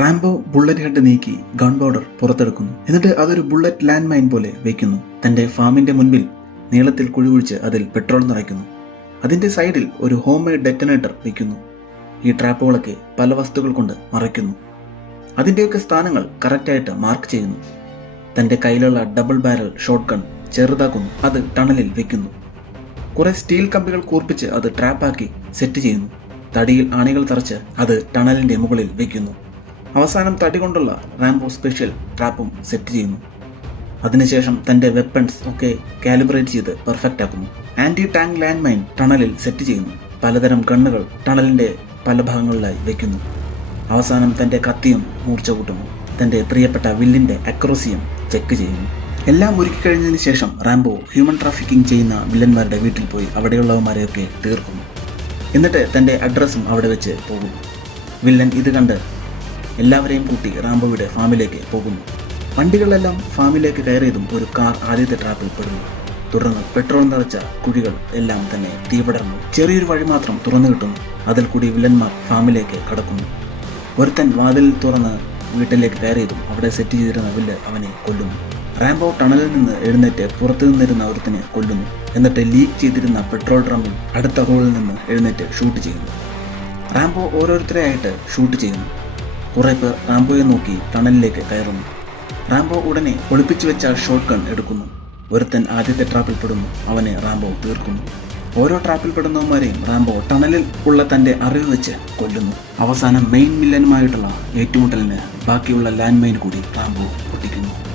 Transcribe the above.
Rambo bullet head നീക്കി gun powder പുറത്തെടുക്കുന്നു. എന്നിട്ട് അതൊരു ബുള്ളറ്റ് ലാൻഡ് മൈൻ പോലെ വെക്കുന്നു. തന്റെ ഫാമിന്റെ മുൻപിൽ നീളത്തിൽ കുഴികുഴിച്ച് അതിൽ പെട്രോൾ നിറയ്ക്കുന്നു. അതിന്റെ സൈഡിൽ ഒരു ഹോം മെയ്ഡ് ഡെറ്റനേറ്റർ വെക്കുന്നു. ഈ ട്രാപ്പുകളൊക്കെ പല വസ്തുക്കൾ കൊണ്ട് മറയ്ക്കുന്നു. അതിന്റെയൊക്കെ സ്ഥാനങ്ങൾ കറക്റ്റായിട്ട് മാർക്ക് ചെയ്യുന്നു. തന്റെ കയ്യിലുള്ള ഡബിൾ ബാരൽ ഷോട്ട് ഗൺ ചെറുതാക്കുന്നു. അത് ടണലിൽ വെക്കുന്നു. കുറെ സ്റ്റീൽ കമ്പികൾ കൂർപ്പിച്ച് അത് ട്രാപ്പാക്കി സെറ്റ് ചെയ്യുന്നു. തടിയിൽ ആണികൾ തറച്ച് അത് ടണലിന്റെ മുകളിൽ വെക്കുന്നു. അവസാനം തടി കൊണ്ടുള്ള റാംബോ സ്പെഷ്യൽ ട്രാപ്പും സെറ്റ് ചെയ്യുന്നു. അതിനുശേഷം തന്റെ വെപ്പൺസ് ഒക്കെ കാലിബ്രേറ്റ് ചെയ്ത് പെർഫെക്റ്റ് ആക്കുന്നു. ആന്റി ടാങ്ക് ലാൻഡ് മൈൻ ടണലിൽ സെറ്റ് ചെയ്യുന്നു. പലതരം ഗണ്ണുകൾ ടണലിന്റെ പല ഭാഗങ്ങളിലായി വെക്കുന്നു. അവസാനം തന്റെ കത്തിയും മൂർച്ച കൂട്ടുന്നു. തന്റെ പ്രിയപ്പെട്ട വില്ലിന്റെ അക്രോസിയം ചെക്ക് ചെയ്യുന്നു. എല്ലാം ഒരുക്കി കഴിഞ്ഞതിന് ശേഷം റാംബോ ഹ്യൂമൻ ട്രാഫിക്കിംഗ് ചെയ്യുന്ന വില്ലന്മാരുടെ വീട്ടിൽ പോയി അവിടെയുള്ളവന്മാരെയൊക്കെ തീർക്കുന്നു. എന്നിട്ട് തന്റെ അഡ്രസ്സും അവിടെ വെച്ച് പോകുന്നു. വില്ലൻ ഇത് കണ്ട് എല്ലാവരെയും കൂട്ടി റാംബോയുടെ ഫാമിലേക്ക് പോകുന്നു. വണ്ടികളെല്ലാം ഫാമിലേക്ക് കയറിയതും ഒരു കാർ ആദ്യത്തെ ട്രാപ്പിൽ പെടുന്നു. തുടർന്ന് പെട്രോൾ നിറച്ച കുഴികൾ എല്ലാം തന്നെ തീപടർന്നു. ചെറിയൊരു വഴി മാത്രം തുറന്നു കിട്ടുന്നു. അതിൽ കൂടി വില്ലന്മാർ ഫാമിലേക്ക് കടക്കുന്നു. ഒരുത്തൻ വാതിൽ തുറന്ന് വീട്ടിലേക്ക് കയറിയതും അവിടെ സെറ്റ് ചെയ്തിരുന്ന വില്ല് അവനെ കൊല്ലുന്നു. റാംബോ ടണലിൽ നിന്ന് എഴുന്നേറ്റ് പുറത്തു നിന്നിരുന്ന ഒരുത്തിനെ കൊല്ലുന്നു. എന്നിട്ട് ലീക്ക് ചെയ്തിരുന്ന പെട്രോൾ ഡ്രമ്മിൽ അടുത്ത ഹോളിൽ നിന്ന് എഴുന്നേറ്റ് ഷൂട്ട് ചെയ്യുന്നു. റാംബോ ഓരോരുത്തരെയായിട്ട് ഷൂട്ട് ചെയ്യുന്നു. കുറെ പേർ റാംബോയെ നോക്കി ടണലിലേക്ക് കയറുന്നു. റാംബോ ഉടനെ ഒളിപ്പിച്ചു വെച്ച ഷോട്ട് ഗൺ എടുക്കുന്നു. ഒരുത്തൻ ആദ്യത്തെ ട്രാപ്പിൽ പെടുന്നു. അവനെ റാംബോ തീർക്കുന്നു. ഓരോ ട്രാപ്പിൽ പെടുന്നവന്മാരെയും റാംബോ ടണലിൽ ഉള്ള തന്റെ അറിവ് വെച്ച് കൊല്ലുന്നു. അവസാനം മെയിൻ വില്ലനുമായിട്ടുള്ള ഏറ്റുമുട്ടലിന് ബാക്കിയുള്ള ലാൻഡ് മൈൻ കൂടി റാംബോ പൊട്ടിക്കുന്നു.